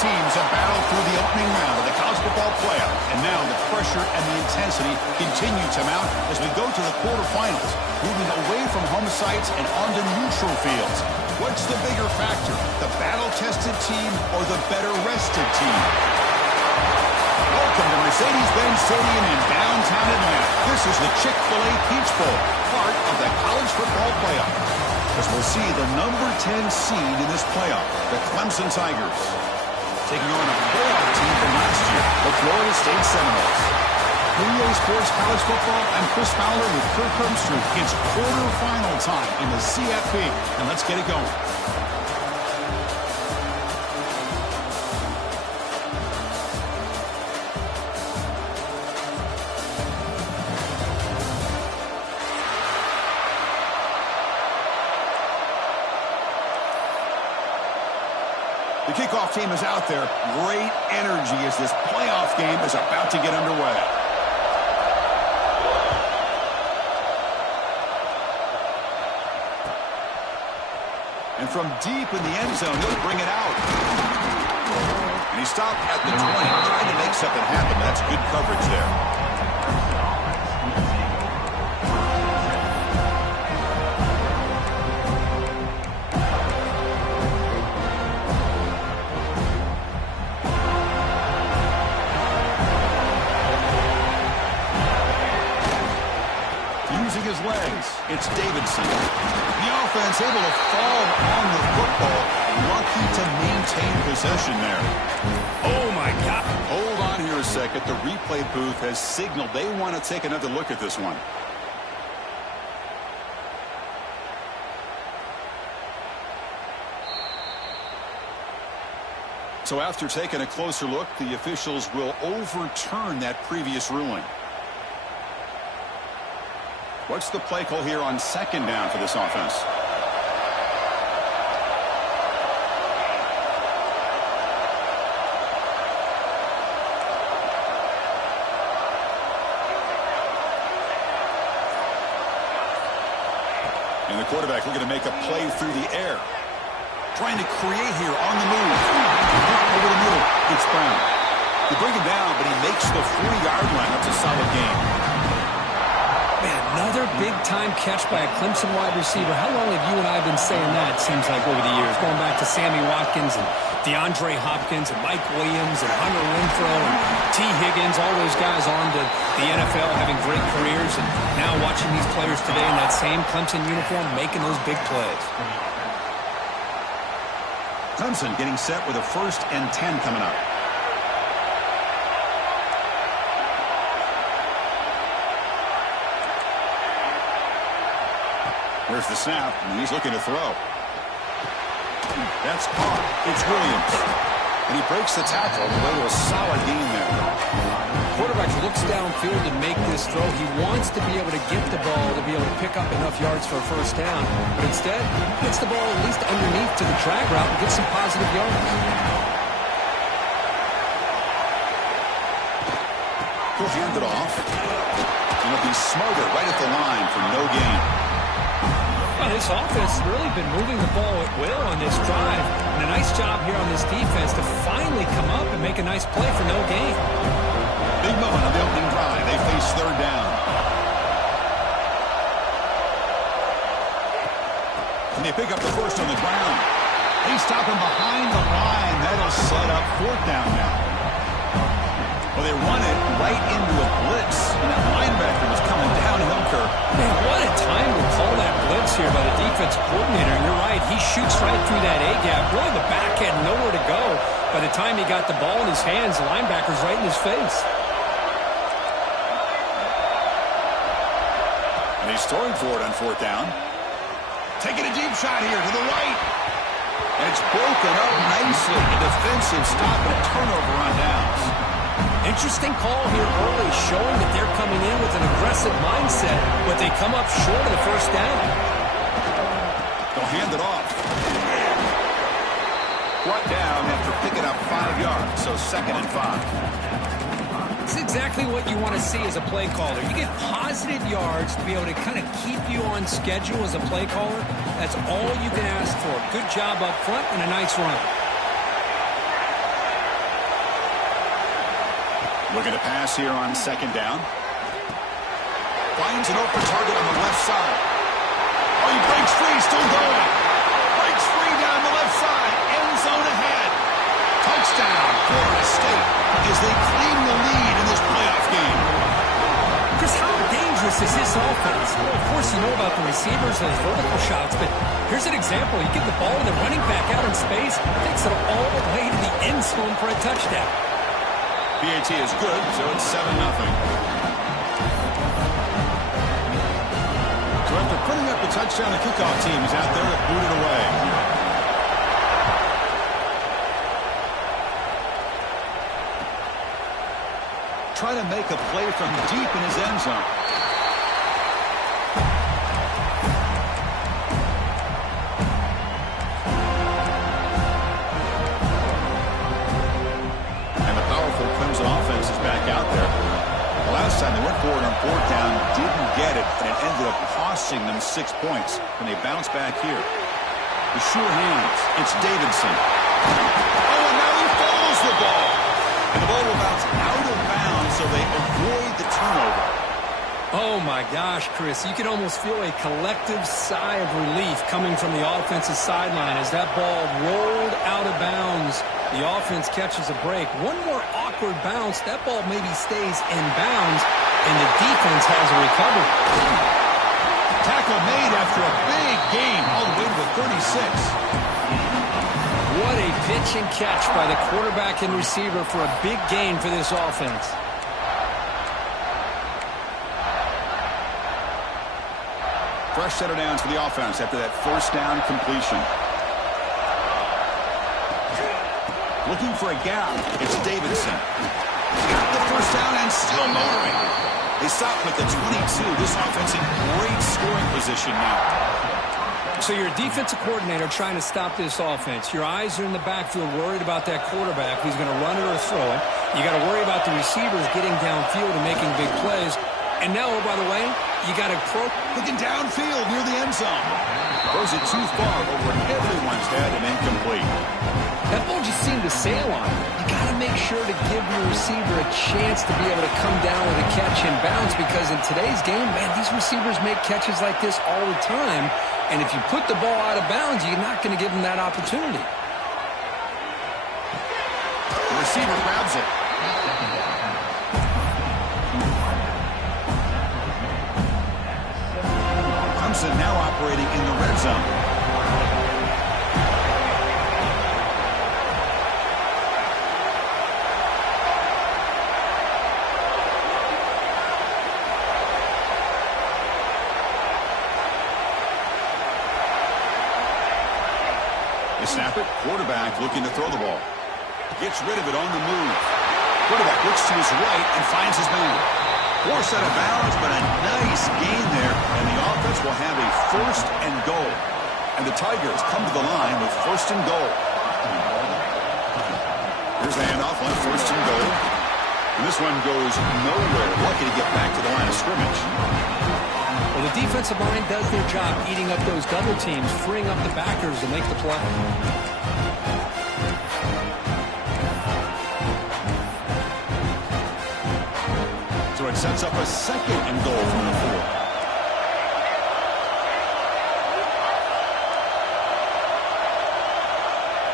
teams have battled through the opening round of the college football playoff, and now the pressure and the intensity continue to mount as we go to the quarterfinals, moving away from home sites and onto neutral fields. What's the bigger factor, the battle-tested team or the better-rested team? Welcome to Mercedes-Benz Stadium in downtown Atlanta. This is the Chick-fil-A Peach Bowl, part of the college football playoff. As we'll see the number 10 seed in this playoff, the Clemson Tigers, taking on a playoff team from last year, the Florida State Seminoles. EA Sports College Football, I'm Chris Fowler with Kirk Herbstreit. It's quarterfinal time in the CFP, and let's get it going. The kickoff team is out there. Great energy as this playoff game is about to get underway. And from deep in the end zone, he'll bring it out. And he stopped at the 20, trying to make something happen. That's good coverage there. Using his legs, it's Davidson. The offense able to fall on the football. Lucky to maintain possession there. Oh, my God. Hold on here a second. The replay booth has signaled they want to take another look at this one. So after taking a closer look, the officials will overturn that previous ruling. What's the play call here on second down for this offense? And the quarterback looking to make a play through the air. Trying to create here on the move. Over the middle, it's Brown. They bring him down, but he makes the 40-yard line. That's a solid game. Another big-time catch by a Clemson wide receiver. How long have you and I been saying that, it seems like, over the years? Going back to Sammy Watkins and DeAndre Hopkins and Mike Williams and Hunter Renfrow and T. Higgins, all those guys on to the NFL having great careers. And now watching these players today in that same Clemson uniform making those big plays. Clemson getting set with a 1st and 10 coming up. Here's the snap, and he's looking to throw. That's caught. It's Williams. And he breaks the tackle on the way to a solid gain there. Quarterback looks downfield to make this throw. He wants to be able to get the ball to be able to pick up enough yards for a first down. But instead, gets the ball at least underneath to the drag route and gets some positive yards. He'll hand it off. And he'll be smarter right at the line for no gain. Well, this offense has really been moving the ball at will on this drive. And a nice job here on this defense to finally come up and make a nice play for no gain. Big moment on the opening drive. They face 3rd down. And they pick up the first on the ground. They stop him behind the line. That'll set up 4th down now. Well, they run it right into a blitz. And that linebacker was coming downhill, Kirk. Man, what a time to call that blitz here by the defensive coordinator. And you're right, he shoots right through that A-gap. Really, the back had nowhere to go. By the time he got the ball in his hands, the linebacker's right in his face. And he's throwing for it on 4th down. Taking a deep shot here to the right. And it's broken up nicely. A defensive stop and a turnover on downs. Interesting call here early, showing that they're coming in with an aggressive mindset, but they come up short of the first down. They'll hand it off. Brought down after picking up 5 yards, so 2nd and 5. It's exactly what you want to see as a play caller. You get positive yards to be able to kind of keep you on schedule as a play caller. That's all you can ask for. Good job up front and a nice run. Looking to pass here on second down. Finds an open target on the left side. Oh, he breaks free, still going. Breaks free down the left side. End zone ahead. Touchdown, Florida State, as they claim the lead in this playoff game. Chris, how dangerous is this offense? Well, of course, you know about the receivers and those vertical shots, but here's an example. You give the ball to the running back out in space, takes it all the way to the end zone for a touchdown. PAT is good, so it's 7-0. So after putting up the touchdown, the kickoff team is out there to boot it away. Try to make a play from deep in his end zone. And the powerful Clemson offense is back out there. The last time they went for it on fourth down, didn't get it, and it ended up costing them 6 points. And they bounce back here. The sure hands. It's Davidson. Oh, and now he follows the ball. And the ball will bounce out of bounds, so they avoid the turnover. Oh, my gosh, Chris. You can almost feel a collective sigh of relief coming from the offensive sideline as that ball rolled out of bounds. The offense catches a break. One more awkward bounce. That ball maybe stays in bounds, and the defense has a recovery. Tackle made after a big gain all the way to the 36. What a pitch and catch by the quarterback and receiver for a big gain for this offense. Fresh set of downs for the offense after that first down completion. Looking for a gap. It's Davidson. Got the first down and still motoring. They stop him at the 22. This offense in great scoring position now. So you're a defensive coordinator trying to stop this offense. Your eyes are in the backfield worried about that quarterback who's going to run it or throw it. You got to worry about the receivers getting downfield and making big plays. And now, oh, by the way, you got to looking downfield near the end zone. Throws it too far over everyone's head and incomplete. That ball just seemed to sail on him. You got to make sure to give your receiver a chance to be able to come down with a catch and bounce, because in today's game, man, these receivers make catches like this all the time. And if you put the ball out of bounds, you're not going to give them that opportunity. The receiver grabs it. Clemson now operating in the red zone. They snap it. Quarterback looking to throw the ball. Gets rid of it on the move. Quarterback looks to his right and finds his man. Forced out of bounds, but a nice gain there. And the offense will have a first and goal. And the Tigers come to the line with first and goal. Here's the handoff on first and goal. And this one goes nowhere. Lucky to get back to the line of scrimmage. Well, the defensive line does their job eating up those double teams, freeing up the backers to make the play. So it sets up a second and goal from the 4.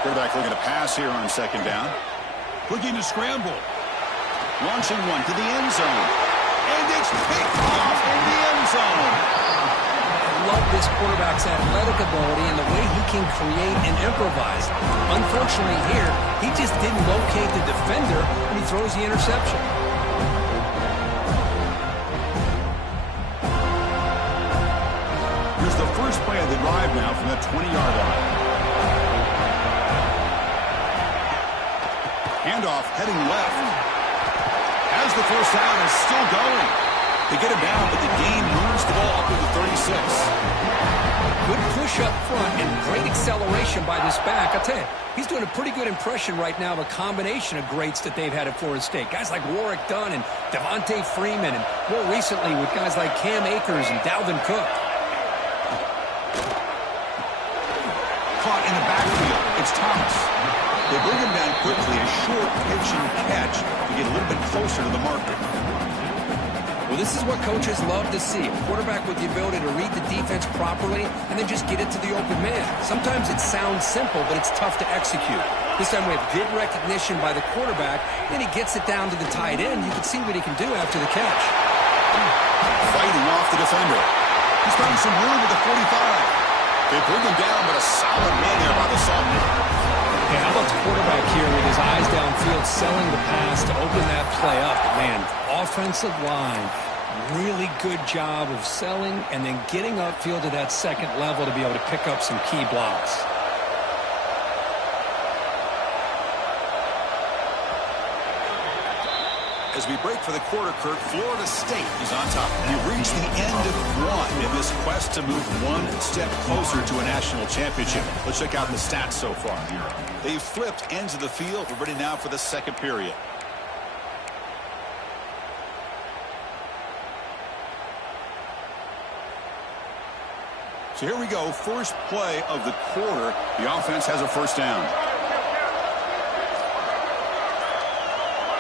Quarterback looking to pass here on second down. Looking to scramble. Launching one to the end zone. And it's picked off in the end zone. I love this quarterback's athletic ability and the way he can create and improvise. Unfortunately here, he just didn't locate the defender when he throws the interception. Here's the first play of the drive now from the 20-yard line. Handoff heading left. Has the first down and still going. They get him down, but the gain moves the ball up to the 36. Good push up front and great acceleration by this back. I'll tell you, he's doing a pretty good impression right now of a combination of greats that they've had at Florida State. Guys like Warwick Dunn and Devontae Freeman, and more recently with guys like Cam Akers and Dalvin Cook. Caught in the backfield. It's Thomas. They bring him down quickly, a short pitch and catch to get a little bit closer to the marker. Well, this is what coaches love to see. A quarterback with the ability to read the defense properly and then just get it to the open man. Sometimes it sounds simple, but it's tough to execute. This time we have good recognition by the quarterback, and he gets it down to the tight end. You can see what he can do after the catch. Fighting off the defender. He's finding some room at the 45. They bring him down, but a solid run there by the sophomore. Hey, how about the quarterback here with his eyes downfield, selling the pass to open that play up? Man, offensive line, really good job of selling and then getting upfield to that second level to be able to pick up some key blocks. As we break for the quarter, Kirk, Florida State is on top. We've reached the end of one in this quest to move one step closer to a national championship. Let's check out the stats so far. They've flipped ends of the field. We're ready now for the second period. So here we go. First play of the quarter. The offense has a first down.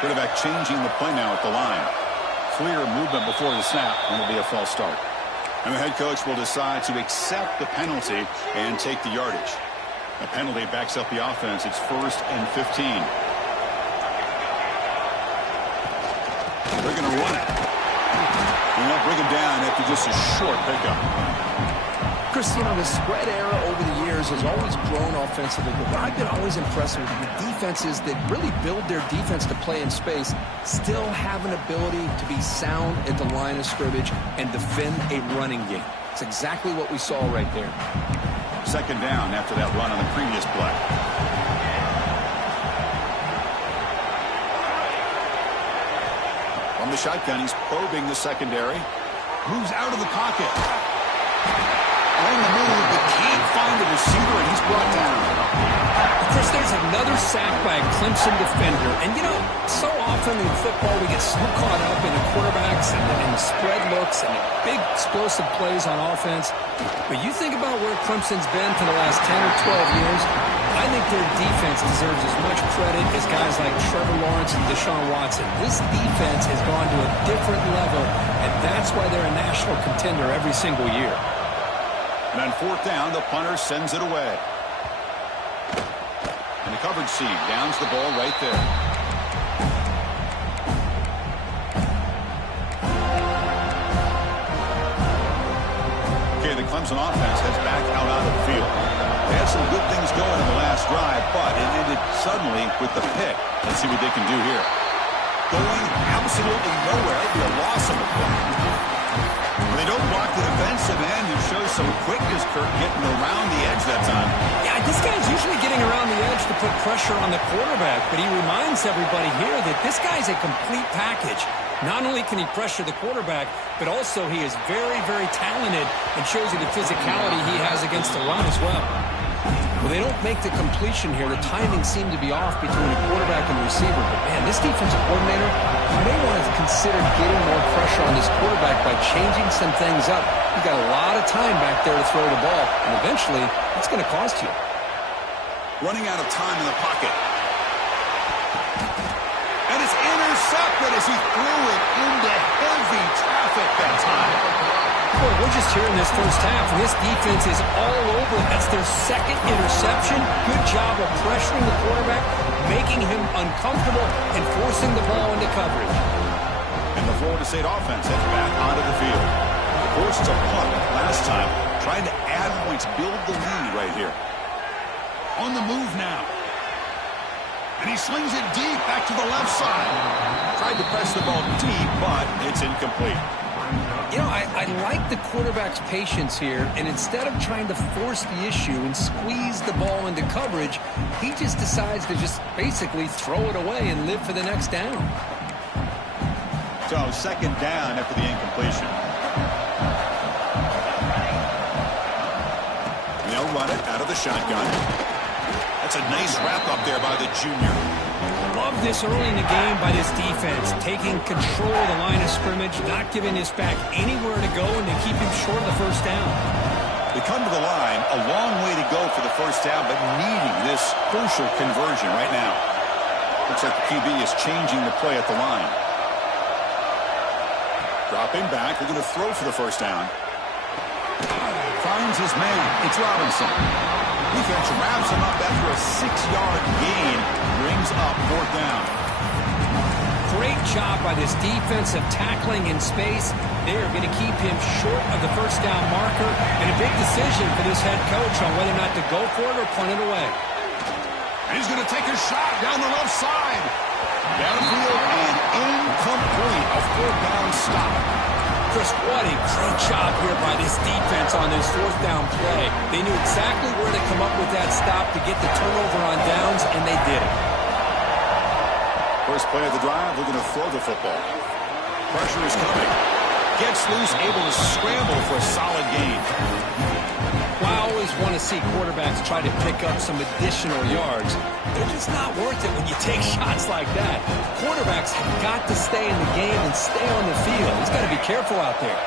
Quarterback changing the play now at the line. Clear movement before the snap, and it'll be a false start. And the head coach will decide to accept the penalty and take the yardage. The penalty backs up the offense. It's 1st and 15. They're going to run it. And they'll bring him down after just a short pickup. Chris, you know, the spread era over the years has always grown offensively, but what I've been always impressed with the defenses that really build their defense to play in space still have an ability to be sound at the line of scrimmage and defend a running game. It's exactly what we saw right there. Second down after that run on the previous play. From the shotgun, he's probing the secondary. Moves out of the pocket. On the move, but can't find the receiver, and he's brought down. Chris, there's another sack by a Clemson defender. And, you know, so often in football we get so caught up in the quarterbacks and the spread looks and the big explosive plays on offense. But you think about where Clemson's been for the last 10 or 12 years, I think their defense deserves as much credit as guys like Trevor Lawrence and Deshaun Watson. This defense has gone to a different level, and that's why they're a national contender every single year. And on fourth down, the punter sends it away. And the coverage seam downs the ball right there. Okay, the Clemson offense heads back out on the field. They had some good things going in the last drive, but it ended suddenly with the pick. Let's see what they can do here. Going absolutely nowhere. It'll be a loss of a play. They don't block the defensive end, who shows some quickness, Kirk, getting around the edge that time. Yeah, this guy's usually getting around the edge to put pressure on the quarterback, but he reminds everybody here that this guy's a complete package. Not only can he pressure the quarterback, but also he is very, very talented and shows you the physicality he has against the run as well. Well, they don't make the completion here. The timing seemed to be off between the quarterback and the receiver. But, man, this defensive coordinator, you may want to consider getting more pressure on this quarterback by changing some things up. You've got a lot of time back there to throw the ball, and eventually it's going to cost you. Running out of time in the pocket. And it's intercepted as he threw it into heavy traffic that time. Boy, we're just here in this first half, and this defense is all over. That's their second interception. Good job of pressuring the quarterback, making him uncomfortable, and forcing the ball into coverage. And the Florida State offense heads back onto the field. Of course, it's a punt last time, trying to add points, build the lead right here. On the move now. And he slings it deep back to the left side. Tried to press the ball deep, but it's incomplete. You know, I like the quarterback's patience here, and instead of trying to force the issue and squeeze the ball into coverage, he just decides to just basically throw it away and live for the next down. So, second down after the incompletion. And they'll run it out of the shotgun. That's a nice wrap up there by the junior. Love this early in the game by this defense, taking control of the line of scrimmage, not giving this back anywhere to go, and to keep him short of the first down. They come to the line, a long way to go for the first down, but needing this crucial conversion right now. Looks like the QB is changing the play at the line. Dropping back, they're going to throw for the first down. Finds his man. It's Robinson. Defense wraps him up after a 6-yard gain. Brings up fourth down. Great job by this defensive tackling in space. They are going to keep him short of the first down marker. And a big decision for this head coach on whether or not to go for it or punt it away. And he's going to take a shot down the left side. Downfield and incomplete. A fourth down stop. Chris, what a great job here by this defense on this fourth down play. They knew exactly where to come up with that stop to get the turnover on downs, and they did it. First play of the drive, we're going to throw the football. Pressure is coming. Gets loose, able to scramble for a solid gain. Well, I always want to see quarterbacks try to pick up some additional yards. They're just not worth it when you take shots like that. Quarterbacks have got to stay in the game and stay on the field. He's got to be careful out there.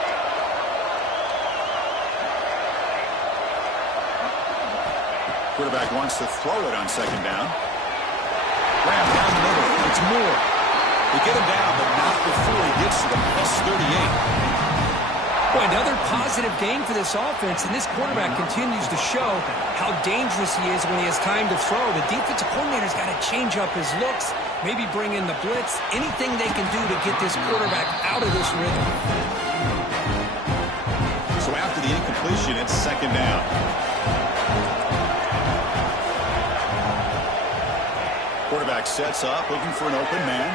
Quarterback wants to throw it on second down. Grab down the middle. It's Moore. They get him down, but not before he gets to the plus 38. Boy, another positive game for this offense, and this quarterback continues to show how dangerous he is when he has time to throw. The defensive coordinator's got to change up his looks, maybe bring in the blitz, anything they can do to get this quarterback out of this rhythm. So after the incompletion, it's second down. Quarterback sets up, looking for an open man.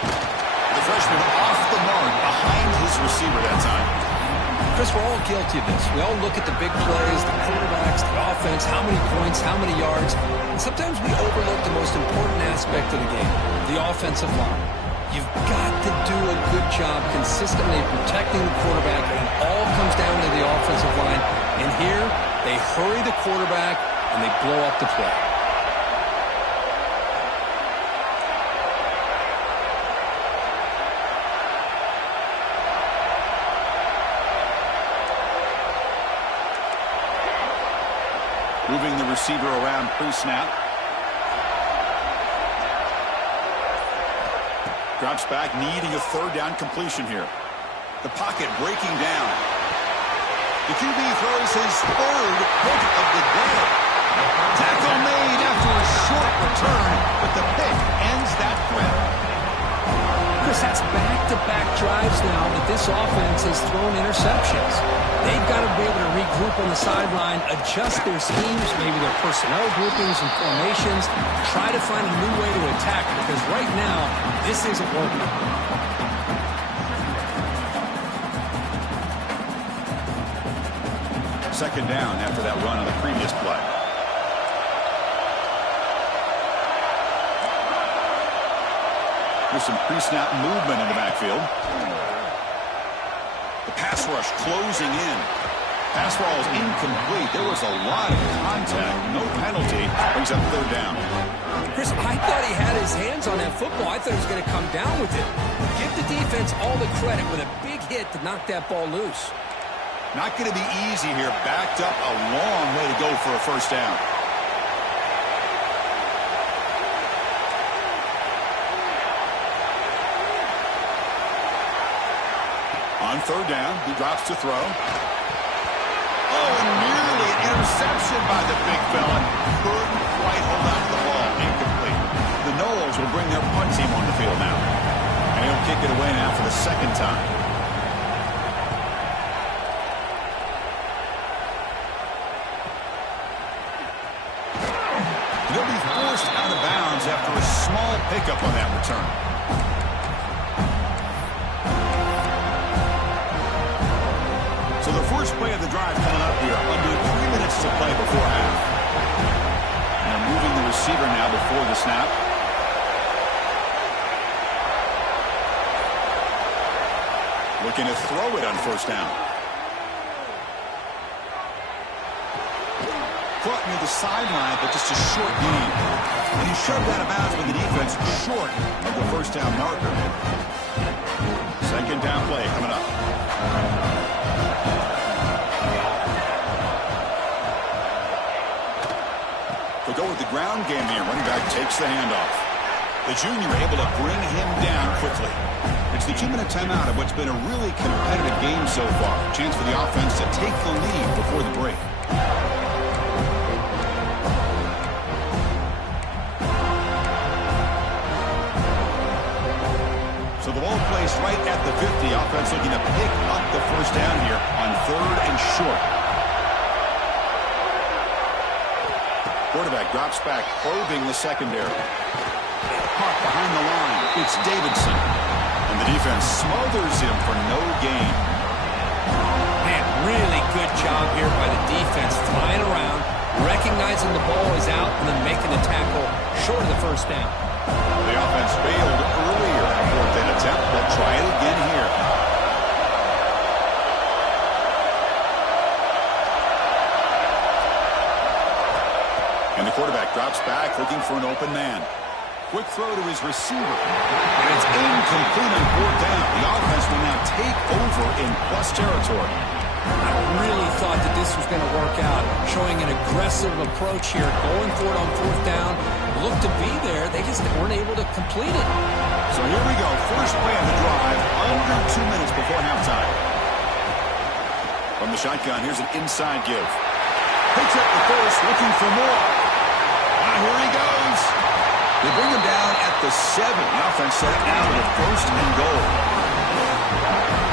The freshman off the mark behind his receiver that time. Chris, we're all guilty of this. We all look at the big plays, the quarterbacks, the offense, how many points, how many yards. And sometimes we overlook the most important aspect of the game, the offensive line. You've got to do a good job consistently protecting the quarterback, and it all comes down to the offensive line. And here, they hurry the quarterback, and they blow up the play. Moving the receiver around pre-snap. Drops back, needing a third down completion here. The pocket breaking down. The QB throws his third pick of the day. Tackle made after a short return, but the pick ends that threat. Chris, that's back-to-back drives now that this offense has thrown interceptions. They've got to be able to regroup on the sideline, adjust their schemes, maybe their personnel groupings and formations, try to find a new way to attack, because right now, this isn't working. Second down after that run on the previous play. There's some pre-snap movement in the backfield. The pass rush closing in. Pass ball is incomplete. There was a lot of contact. No penalty. Brings up third down. Chris, I thought he had his hands on that football. I thought he was going to come down with it. Give the defense all the credit with a big hit to knock that ball loose. Not going to be easy here. Backed up a long way to go for a first down. On third down, he drops to throw. Oh, and nearly an interception by the big fella. Couldn't quite hold on to the ball. Incomplete. The Noles will bring their punt team on the field now. And he'll kick it away now for the second time. He'll be forced out of bounds after a small pickup on that return. So the first play of the drive coming up here, under 3 minutes to play before half. And they're moving the receiver now before the snap. Looking to throw it on first down. Caught near the sideline, but just a short gain. And he shoved out of bounds with the defense short of the first down marker. Second down play coming up. game here. Running back takes the handoff. The junior able to bring him down quickly. It's the 2-minute timeout of what's been a really competitive game so far. Chance for the offense to take the lead before the break. So the ball placed right at the 50. Offense looking to pick up the first down here on 3rd and short. Quarterback drops back, probing the secondary. Caught behind the line. It's Davidson. And the defense smothers him for no gain. Man, really good job here by the defense, flying around, recognizing the ball is out, and then making the tackle short of the first down. The offense failed earlier on 4th and attempt. They'll try it again here. And the quarterback drops back, looking for an open man. Quick throw to his receiver. And it's incomplete on 4th down. The offense will now take over in plus territory. I really thought that this was going to work out, showing an aggressive approach here, going for it on 4th down. Looked to be there. They just weren't able to complete it. So here we go. First play of the drive, under 2 minutes before halftime. From the shotgun, here's an inside give. Picks up the first, looking for more. Here he goes. They bring him down at the 7. The offense set it now with 1st and goal.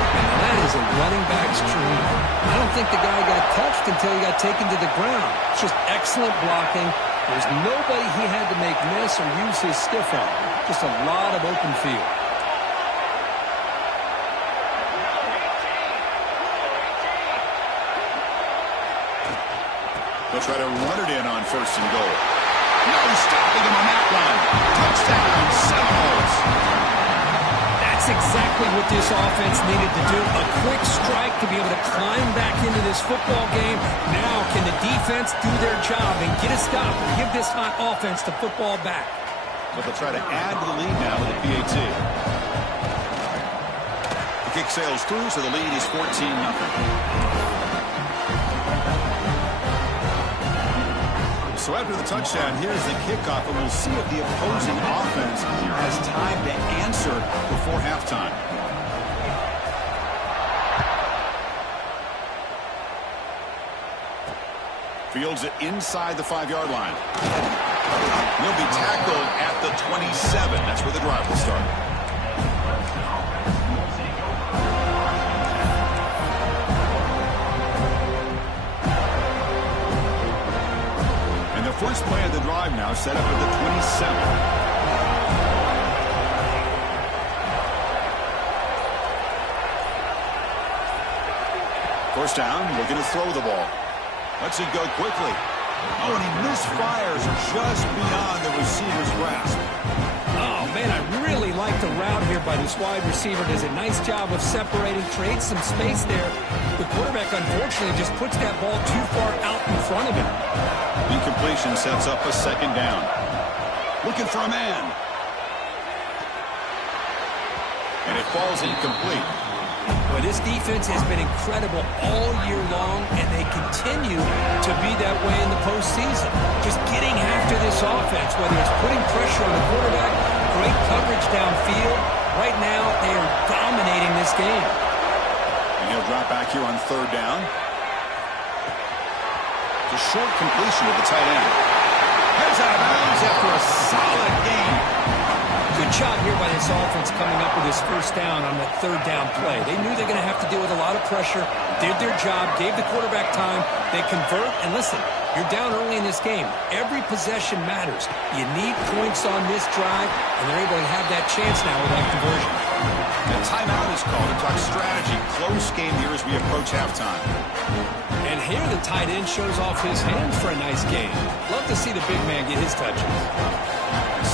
And that is a running back's dream. I don't think the guy got touched until he got taken to the ground. It's just excellent blocking. There's nobody he had to make miss or use his stiff on. Just a lot of open field. They'll try to run it in on 1st and goal. No stopping him on that one. Touchdown, Seminoles. That's exactly what this offense needed to do. A quick strike to be able to climb back into this football game. Now can the defense do their job and get a stop and give this hot offense the football back? But they'll try to add to the lead now with a PAT. The kick sails through, so the lead is 14-0. So after the touchdown, here's the kickoff, and we'll see if the opposing offense has time to answer before halftime. Fields it inside the 5-yard line. He'll be tackled at the 27. That's where the drive will start. First play of the drive now set up at the 27. First down, looking to throw the ball. Lets it go quickly. Oh, and he misfires just beyond the receiver's grasp. Oh, man, I really like the route here by this wide receiver. Does a nice job of separating, creates some space there. The quarterback, unfortunately, just puts that ball too far out in front of him. Incompletion sets up a 2nd down. Looking for a man. And it falls incomplete. Well, this defense has been incredible all year long, and they continue to be that way in the postseason. Just getting after this offense, whether it's putting pressure on the quarterback, great coverage downfield. Right now, they are dominating this game. And he'll drop back here on 3rd down. It's a short completion with the tight end. Heads out of bounds after a solid game. Good job here by this offense coming up with his first down on that 3rd down play. They knew they're going to have to deal with a lot of pressure, did their job, gave the quarterback time. They convert, and listen, you're down early in this game. Every possession matters. You need points on this drive, and they're able to have that chance now with that conversion. The timeout is called to talk strategy. Close game here as we approach halftime. And here the tight end shows off his hands for a nice game. Love to see the big man get his touches.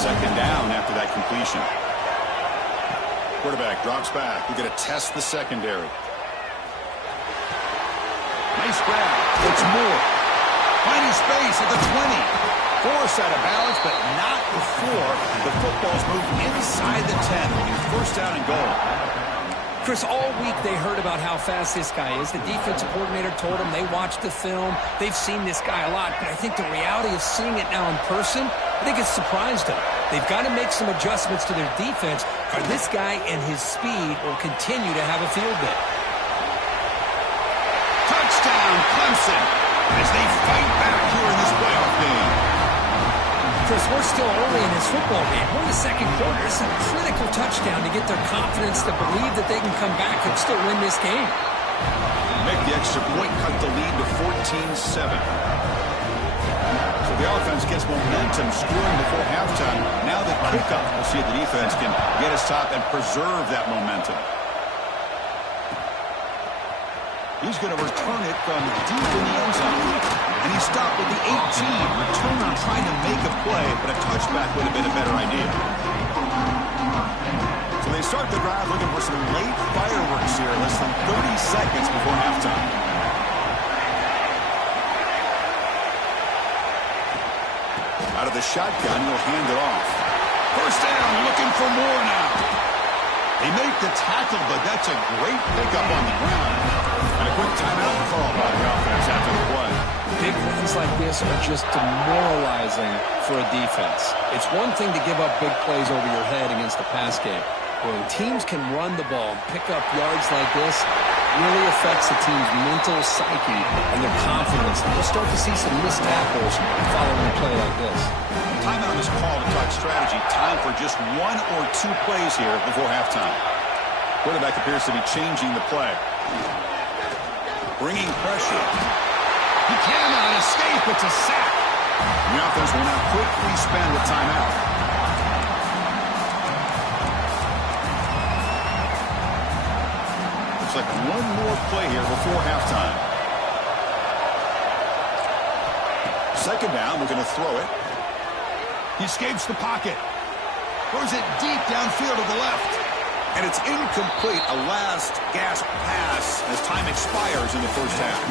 2nd down after that completion. Quarterback drops back. We're going to test the secondary. Nice grab. It's Moore. Finding space at the 20. Forced out of balance, but not before the football's moved inside the 10. Looking 1st down and goal. Chris, all week they heard about how fast this guy is. The defensive coordinator told them they watched the film. They've seen this guy a lot, but I think the reality of seeing it now in person, I think it's surprised them. They've got to make some adjustments to their defense, or this guy and his speed will continue to have a field day. Touchdown, Clemson, as they fight back here in this playoff game. Chris, we're still early in this football game. We're in the second quarter. It's a critical touchdown to get their confidence to believe that they can come back and still win this game. Make the extra point, cut the lead to 14-7. So the offense gets momentum scoring before halftime. Now the kickoff. We'll see if the defense can get a stop and preserve that momentum. He's going to return it from deep in the end zone. And he stopped at the 18. Returner trying to make a play, but a touchback would have been a better idea. So they start the drive looking for some late fireworks here. Less than 30 seconds before halftime. Out of the shotgun, he'll hand it off. First down, looking for more now. They make the tackle, but that's a great pickup on the ground. And a quick timeout call by the offense after the play. Big runs like this are just demoralizing for a defense. It's one thing to give up big plays over your head against the pass game. When teams can run the ball and pick up yards like this, it really affects the team's mental psyche and their confidence. You'll start to see some missed tackles following a play like this. Timeout is called to talk strategy. Time for just one or two plays here before halftime. Quarterback appears to be changing the play. Bringing pressure. He cannot escape. It's a sack. The offense will now quickly spend the timeout. Looks like one more play here before halftime. Second down, we're going to throw it. He escapes the pocket. Throws it deep downfield to the left. And it's incomplete, a last gasp pass as time expires in the first half.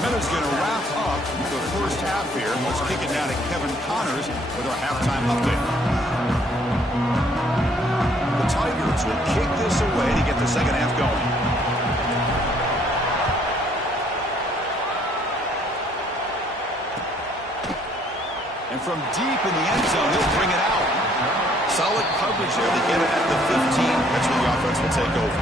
Miller's going to wrap up the first half here. Let's kick it now to Kevin Connors with our halftime update. The Tigers will kick this away to get the second half going. And from deep in the end zone, he'll bring it out. Solid coverage there to get it at the 15. That's where the offense will take over.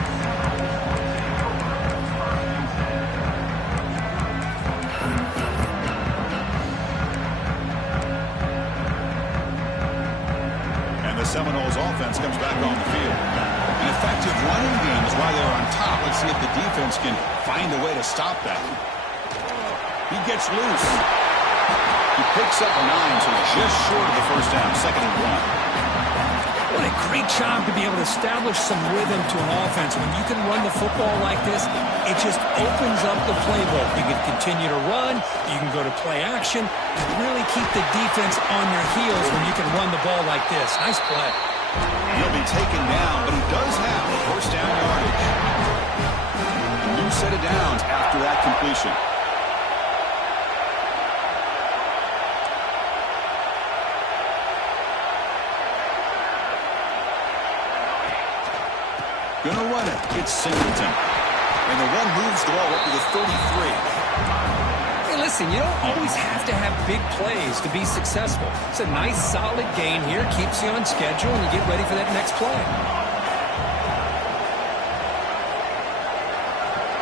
And the Seminoles offense comes back on the field. An effective running game is why they're on top. Let's see if the defense can find a way to stop that. He gets loose. He picks up a 9, so just short of the first down, 2nd and 1. What a great job to be able to establish some rhythm to an offense. When you can run the football like this, it just opens up the playbook. You can continue to run, you can go to play action, and really keep the defense on their heels when you can run the ball like this. Nice play. He'll be taken down, but he does have a first down yardage. A new set of downs after that completion. Gonna run it. It's Singleton. And the one moves the ball up to the 33. Hey, listen, you don't always have to have big plays to be successful. It's a nice, solid gain here. Keeps you on schedule, and you get ready for that next play.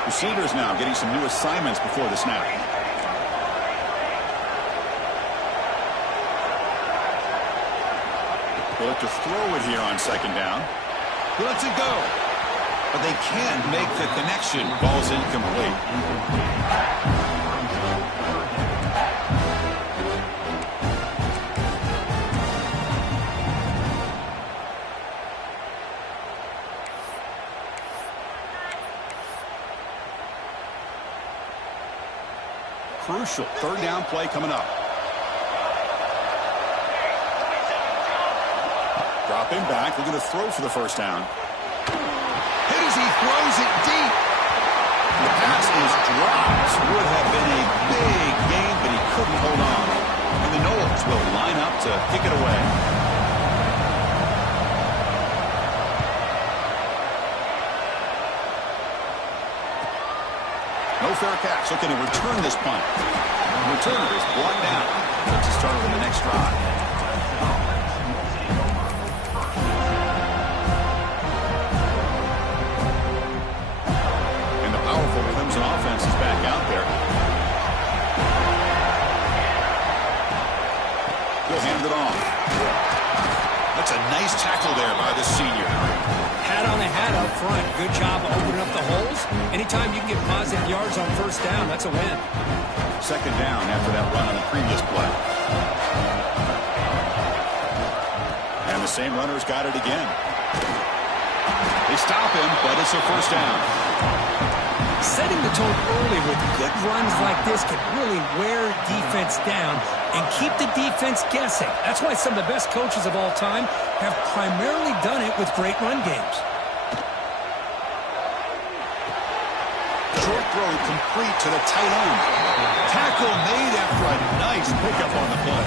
Receivers now getting some new assignments before the snap. They'll have to throw it here on 2nd down. He lets it go. But they can't make the connection. Ball's incomplete. Crucial 3rd down play coming up. Dropping back, looking to throw for the first down. Hit as he throws it deep. The pass is dropped. Would have been a big gain, but he couldn't hold on. And the Noles will line up to kick it away. No fair catch. Looking to return this punt. The returner is blocked down. Let's start with the next drive. And the powerful Clemson offense is back out there. He'll hand it off. That's a nice tackle there by the senior. Hat on a hat up front. Good job of opening up the holes. Anytime you can get positive yards on first down, that's a win. Second down after that run on the previous play. And the same runner's got it again. They stop him, but it's a first down. Setting the tone early with good runs like this can really wear defense down and keep the defense guessing. That's why some of the best coaches of all time have primarily done it with great run games. Short throw complete to the tight end. Tackle made after a nice pickup on the play.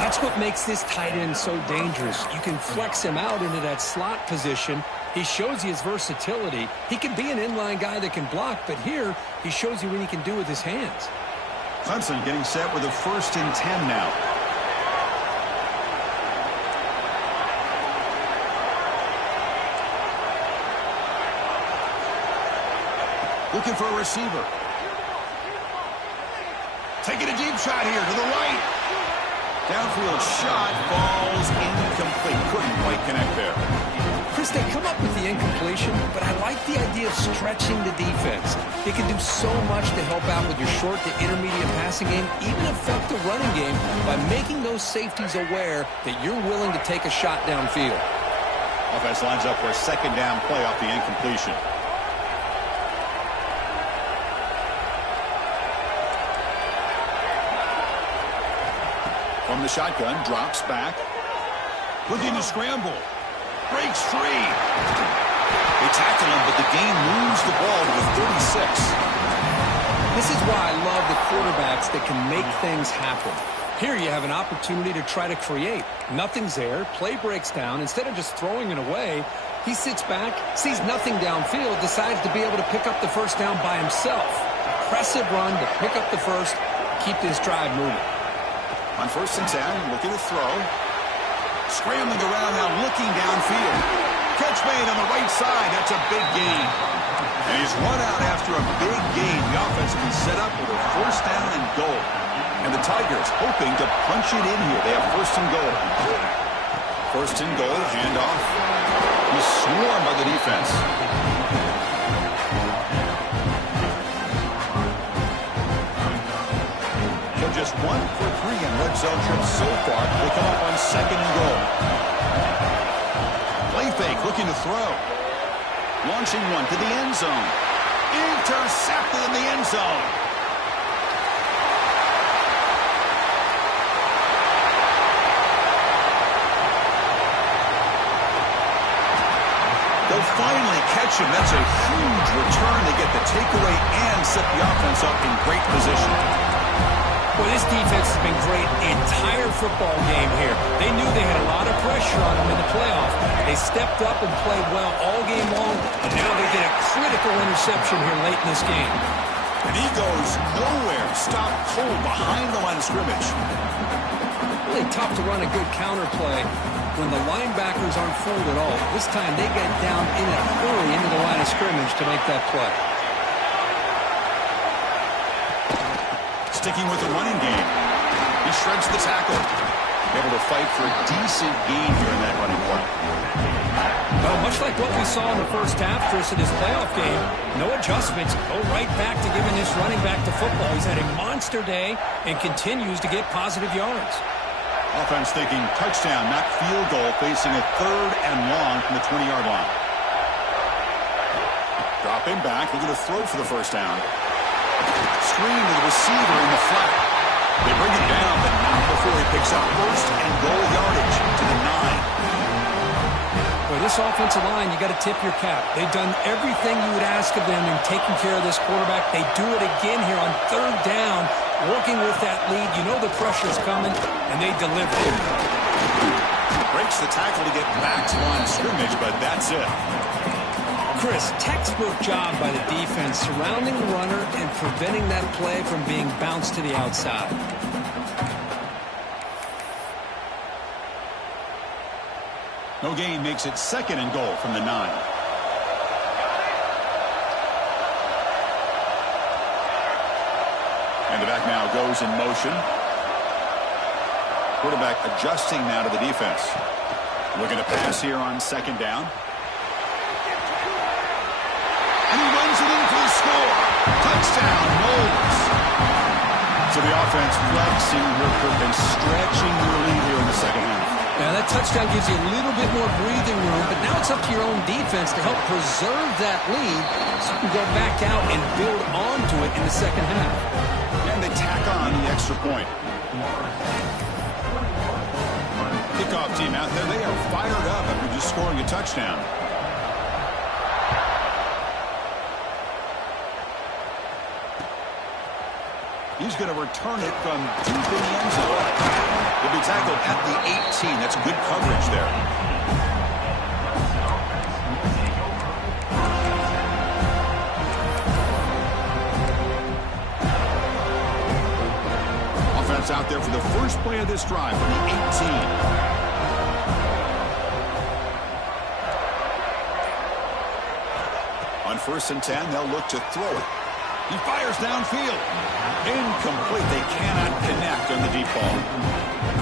That's what makes this tight end so dangerous. You can flex him out into that slot position. He shows you his versatility. He can be an inline guy that can block, but here he shows you what he can do with his hands. Clemson getting set with a 1st and 10 now. Looking for a receiver. Taking a deep shot here to the right. Downfield shot falls incomplete. Couldn't quite connect there. Chris, they come up with the incompletion, but I like the idea of stretching the defense. It can do so much to help out with your short to intermediate passing game, even affect the running game by making those safeties aware that you're willing to take a shot downfield. Offense lines up for a second down play off the incompletion. From the shotgun, drops back. Looking to scramble. Breaks free. They tackle him, but the game moves the ball to the 36. This is why I love the quarterbacks that can make things happen. Here you have an opportunity to try to create. Nothing's there. Play breaks down. Instead of just throwing it away, he sits back, sees nothing downfield, decides to be able to pick up the first down by himself. Impressive run to pick up the first, keep this drive moving. On 1st and 10, looking to throw. Scrambling around now, looking downfield. Catch made on the right side. That's a big gain. And he's run out after a big gain. The offense will be set up with a 1st down and goal. And the Tigers hoping to punch it in here. They have 1st and goal. 1st and goal, handoff. He's swarmed by the defense. Just 1 for 3 in red zone trips so far. They come up on 2nd and goal. Play fake, looking to throw. Launching one to the end zone. Intercepted in the end zone. They'll finally catch him. That's a huge return. They get the takeaway and set the offense up in great position. Well, this defense has been great the entire football game here. They knew they had a lot of pressure on them in the playoff. They stepped up and played well all game long, and now they get a critical interception here late in this game. And he goes nowhere. Stopped cold behind the line of scrimmage. Really tough to run a good counter play when the linebackers aren't fooled at all. This time they get down in a hurry into the line of scrimmage to make that play. Sticking with the running game. He shreds the tackle. Able to fight for a decent gain here in that running play. Well, much like what we saw in the first half, Chris, in his playoff game, no adjustments. Go right back to giving this running back to football. He's had a monster day and continues to get positive yards. Offense thinking touchdown, not field goal, facing a 3rd and long from the 20-yard line. Dropping back, looking to throw for the first down. Screen to the receiver in the flat. They bring it down, but not before he picks up 1st and goal yardage to the 9. Well, this offensive line, you got to tip your cap. They've done everything you would ask of them in taking care of this quarterback. They do it again here on 3rd down, working with that lead. You know the pressure's coming, and they deliver. Breaks the tackle to get back to line of scrimmage, but that's it. Chris, textbook job by the defense surrounding the runner and preventing that play from being bounced to the outside. No gain makes it 2nd and goal from the 9. And the back now goes in motion. Quarterback adjusting now to the defense. Looking to pass here on 2nd down. And he runs it in for the score. Touchdown, Knowles. So the offense flexing and stretching their lead here in the second half. Now that touchdown gives you a little bit more breathing room, but now it's up to your own defense to help preserve that lead so you can go back out and build onto it in the second half. And they tack on the extra point. Kickoff team out there, they are fired up after just scoring a touchdown. He's going to return it from deep in the end zone. He'll be tackled at the 18. That's good coverage there. Offense out there for the first play of this drive from the 18. On 1st and 10, they'll look to throw it. He fires downfield. Incomplete. They cannot connect on the deep ball.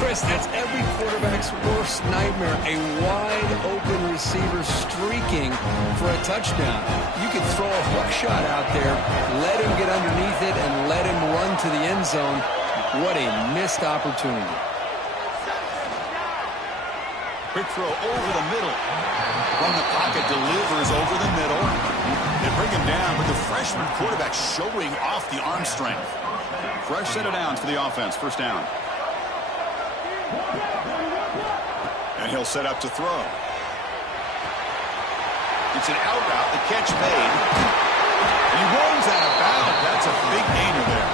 Chris, that's every quarterback's worst nightmare. A wide-open receiver streaking for a touchdown. You could throw a hook shot out there, let him get underneath it, and let him run to the end zone. What a missed opportunity. Quick throw over the middle. From the pocket, delivers over the middle. They bring him down, but the freshman quarterback showing off the arm strength. Fresh set of downs for the offense. 1st down. And he'll set up to throw. It's an out route. The catch made. He runs out of bounds. That's a big gainer there.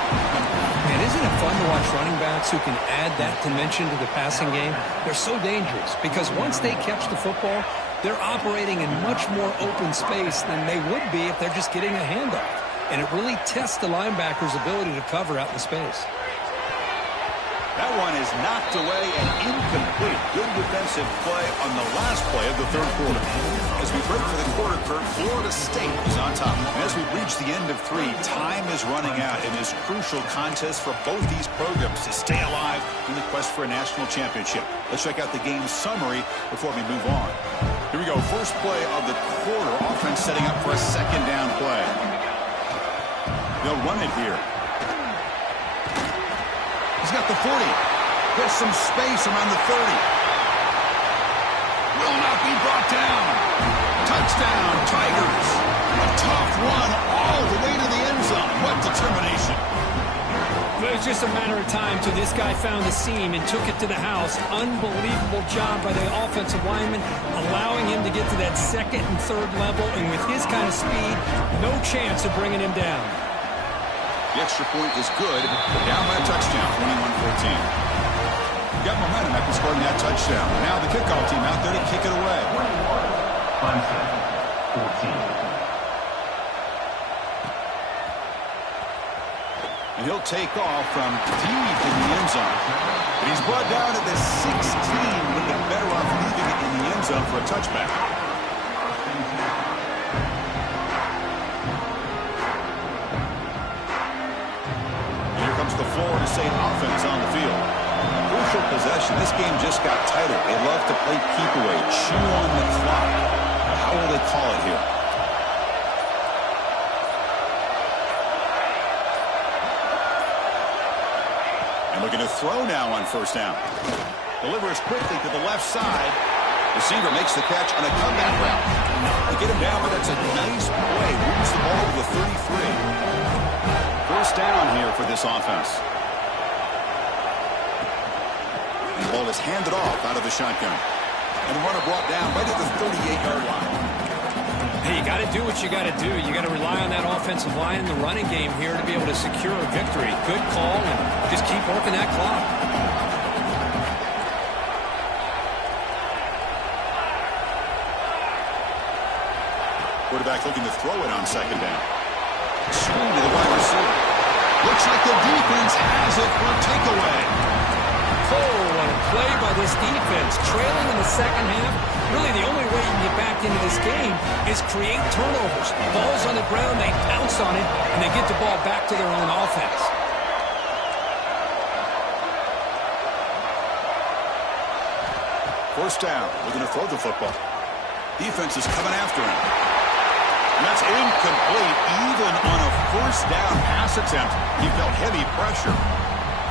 And isn't it fun to watch running backs who can add that dimension to the passing game? They're so dangerous because once they catch the football, they're operating in much more open space than they would be if they're just getting a handoff. And it really tests the linebacker's ability to cover out in space. That one is knocked away and incomplete. Good defensive play on the last play of the 3rd quarter. As we break for the quarter, Kurt, Florida State is on top. And as we reach the end of 3, time is running out in this crucial contest for both these programs to stay alive in the quest for a national championship. Let's check out the game summary before we move on. Here we go. First play of the quarter. Offense setting up for a 2nd down play. They'll run it here. He's got the 40. Gets some space around the 30. Will not be brought down. Touchdown, Tigers. A tough run all the way to the end zone. What determination. It was just a matter of time till this guy found the seam and took it to the house. Unbelievable job by the offensive lineman, allowing him to get to that 2nd and 3rd level. And with his kind of speed, no chance of bringing him down. The extra point is good. Down by a touchdown, 21-14. Got momentum after scoring that touchdown. Now the kickoff team out there to kick it away. 14. And he'll take off from deep in the end zone. And he's brought down at the 16. Would have been better off leaving it in the end zone for a touchback. The Florida State offense on the field. Crucial possession. This game just got tighter. They love to play keep away, chew on the clock. How will they call it here? And looking to throw now on 1st down. Delivers quickly to the left side. Receiver makes the catch on a comeback route. They get him down, but that's a nice play. Moves the ball to the 33. 1st down here for this offense. The ball is handed off out of the shotgun. And the runner brought down right at the 38-yard line. Hey, you got to do what you got to do. You got to rely on that offensive line in the running game here to be able to secure a victory. Good call, and just keep working that clock. Quarterback looking to throw it on second down. Swing to the wide receiver. Looks like the defense has it for a takeaway. Oh, what a play by this defense. Trailing in the second half. Really, the only way you can get back into this game is create turnovers. Ball's on the ground, they pounce on it, and they get the ball back to their own offense. First down. We're going to throw the football. Defense is coming after him. And that's incomplete. Even on a first down pass attempt, he felt heavy pressure.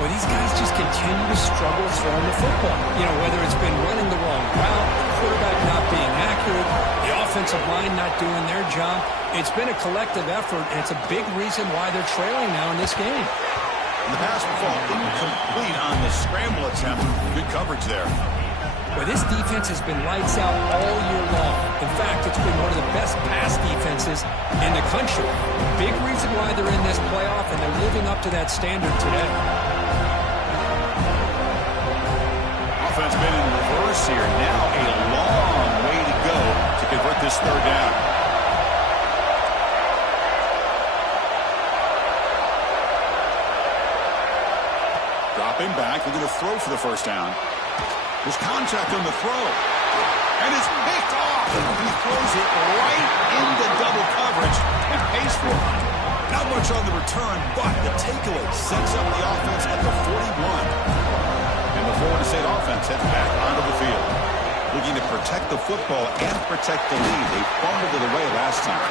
Well, these guys just continue to struggle throwing the football. You know, whether it's been running the wrong route, the quarterback not being accurate, the offensive line not doing their job. It's been a collective effort, and it's a big reason why they're trailing now in this game. And the pass will fall incomplete on the scramble attempt. Good coverage there. Well, this defense has been lights out all year long. In fact, it's been one of the best pass defenses in the country. Big reason why they're in this playoff, and they're living up to that standard today. Offense been in reverse here. Now a long way to go to convert this third down. Dropping back, they're going to throw for the first down. There's contact on the throw. And it's picked off. He throws it right into double coverage and pays for it. Not much on the return, but the takeaway sets up the offense at the 41. And the Florida State offense heads back onto the field. Looking to protect the football and protect the lead. They fumbled it away last time.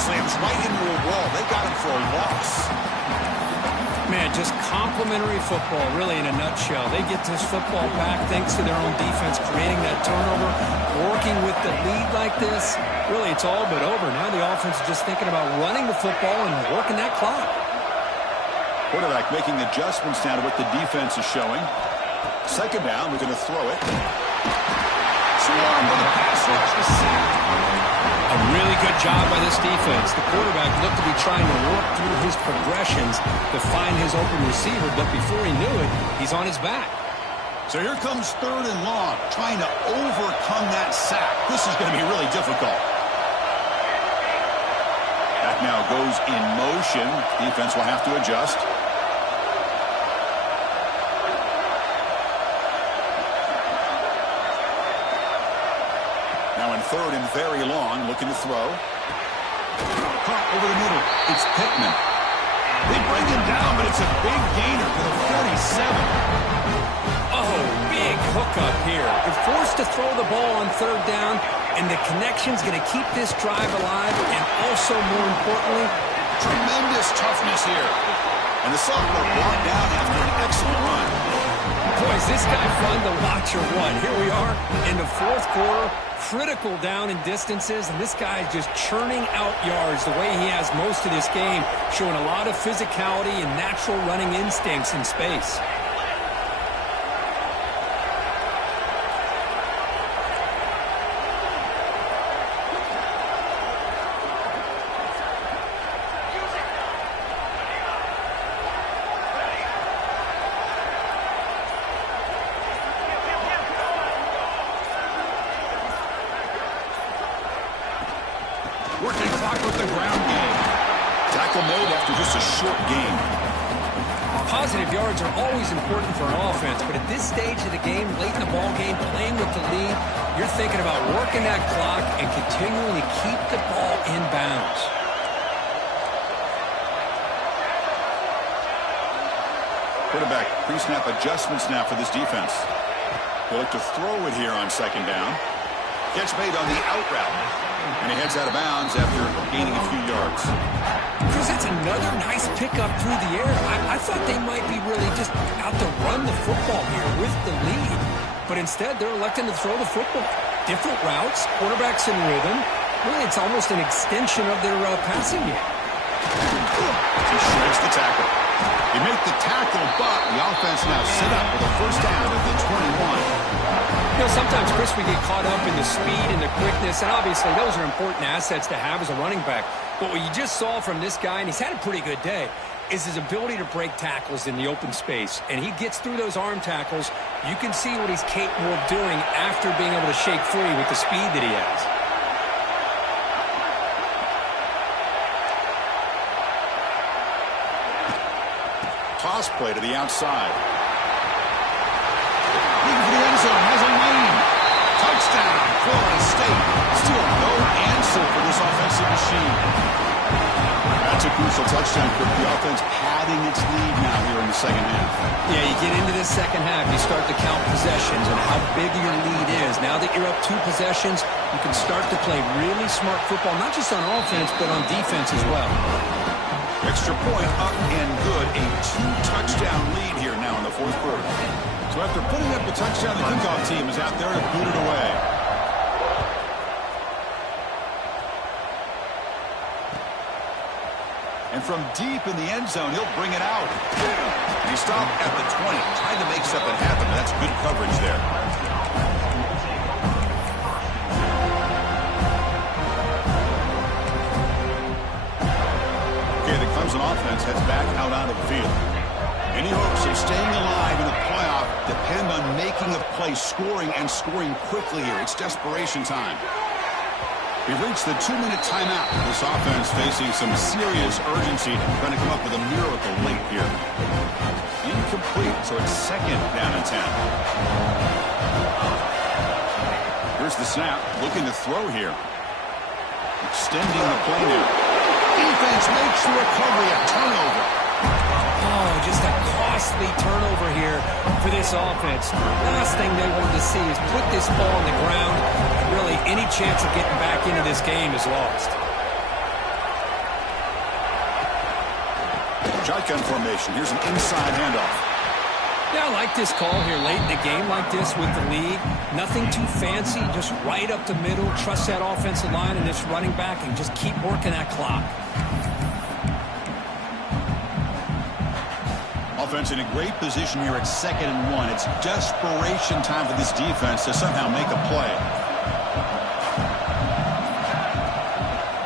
Slams right into a wall. They got him for a loss. Man, just complimentary football, really, in a nutshell. They get this football back thanks to their own defense, creating that turnover, working with the lead like this. Really, it's all but over. Now the offense is just thinking about running the football and working that clock. Quarterback making adjustments now to what the defense is showing. Second down, we're going to throw it. Swarm with the pass rush, the sack. A really good job by this defense. The quarterback looked to be trying to work through his progressions to find his open receiver, but before he knew it, he's on his back. So here comes third and long, trying to overcome that sack. This is going to be really difficult. That now goes in motion. Defense will have to adjust. Now in third and very long, looking to throw. Caught over the middle. It's Pittman. They bring him down, but it's a big gainer to the 47. Oh, big hookup here. They're forced to throw the ball on third down, and the connection's going to keep this drive alive, and also, more importantly, tremendous toughness here. And the sophomore brought down after an excellent run. Boy, is this guy fun to watch or what? Here we are in the fourth quarter, critical down in distances, and this guy is just churning out yards the way he has most of this game, showing a lot of physicality and natural running instincts in space. Working clock with the ground game. Tackle made after just a short game. Positive yards are always important for an offense, but at this stage of the game, late in the ball game, playing with the lead, you're thinking about working that clock and continuing to keep the ball in bounds. Quarterback pre-snap adjustments now for this defense. They look to throw it here on second down. Catch made on the out route. And he heads out of bounds after gaining a few yards. Chris, it's another nice pickup through the air. I thought they might be really just out to run the football here with the lead. But instead, they're electing to throw the football. Different routes, quarterbacks in rhythm. Really, it's almost an extension of their passing game. He shreds the tackle. They make the tackle, but the offense now set up with a first down at the 21. You know, sometimes, Chris, we get caught up in the speed and the quickness, and obviously those are important assets to have as a running back. But what you just saw from this guy, and he's had a pretty good day, is his ability to break tackles in the open space. And he gets through those arm tackles. You can see what he's capable of doing after being able to shake free with the speed that he has. toss play to the outside. Looking for the end zone, has a lane. Touchdown, Florida State. Still no answer for this offensive machine. That's a crucial touchdown, Kirk. The offense padding its lead now here in the second half. Yeah, you get into this second half, you start to count possessions and how big your lead is. Now that you're up 2 possessions, you can start to play really smart football, not just on offense, but on defense as well. Extra point up and good. A 2-touchdown lead here now in the fourth quarter. So after putting up the touchdown, the kickoff team is out there to boot it away. And from deep in the end zone, he'll bring it out. And he stopped at the 20, trying to make something happen. That's good coverage there. Okay, the Clemson offense heads back out onto the field. Any hopes of staying alive in the playoff depend on making a play, scoring, and scoring quickly here. It's desperation time. We've reached the 2-minute timeout. This offense facing some serious urgency, trying to come up with a miracle late here. Incomplete, so it's second down and 10. Here's the snap, looking to throw here. Extending the play now. Defense makes the recovery, a turnover. Oh, just a costly turnover here for this offense. Last thing they wanted to see is put this ball on the ground. Really, any chance of getting back into this game is lost. Shotgun formation. Here's an inside handoff. Yeah, I like this call here late in the game like this with the lead. Nothing too fancy, just right up the middle. Trust that offensive line and this running back and just keep working that clock. Offense in a great position here at 2nd and 1. It's desperation time for this defense to somehow make a play.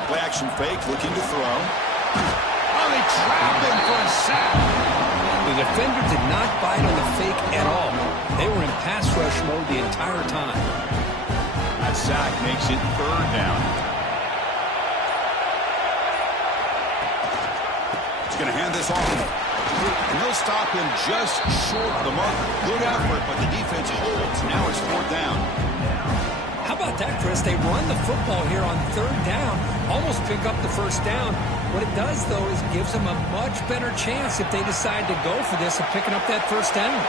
Play action fake, looking to throw. Oh, they trap him for a sack. The defender did not bite on the fake at all. They were in pass rush mode the entire time. That sack makes it 3rd down. He's going to hand this off. And they'll stop him just short of the mark. Good effort, but the defense holds. Now it's 4th down. How about that, Chris? They run the football here on 3rd down, almost pick up the 1st down. What it does, though, is gives them a much better chance if they decide to go for this of picking up that 1st down.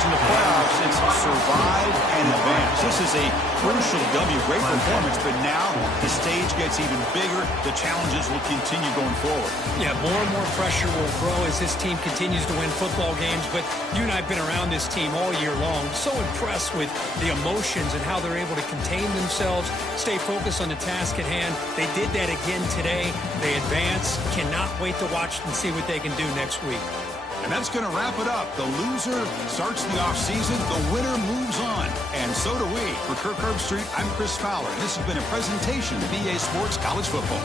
In the playoffs, it's survive and advance. This is a crucial W. Great performance, but now the stage gets even bigger. The challenges will continue going forward. Yeah, more and more pressure will grow as this team continues to win football games. But you and I have been around this team all year long. So impressed with the emotions and how they're able to contain themselves, stay focused on the task at hand. They did that again today. They advance. Cannot wait to watch and see what they can do next week. And that's going to wrap it up. The loser starts the offseason. The winner moves on. And so do we. For Kirk Herbstreit, I'm Chris Fowler. This has been a presentation of BA Sports College Football.